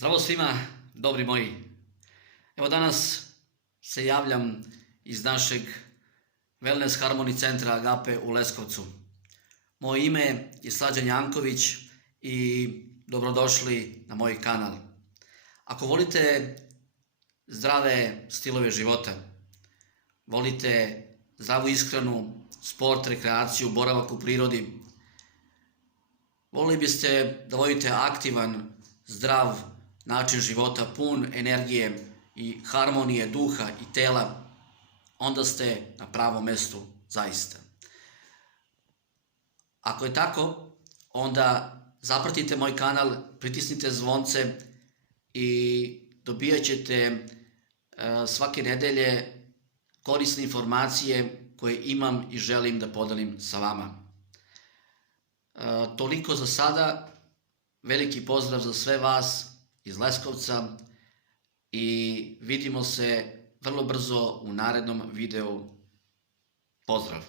Zdravo svima, dobri moji. Evo danas se javljam iz našeg Wellness Harmony centra Agape u Leskovcu. Moje ime je Slađan Janković i dobrodošli na moj kanal. Ako volite zdrave stilove života, volite zdravu ishranu, sport, rekreaciju, boravak u prirodi, volili biste da vodite aktivan, zdrav način života, pun energije i harmonije duha i tela, onda ste na pravom mestu zaista. Ako je tako, onda zapratite moj kanal, pritisnite zvonce i dobijat ćete svake nedelje korisne informacije koje imam i želim da podelim sa vama. Toliko za sada, veliki pozdrav za sve vas iz Leskovca i vidimo se vrlo brzo u narednom videu. Pozdrav!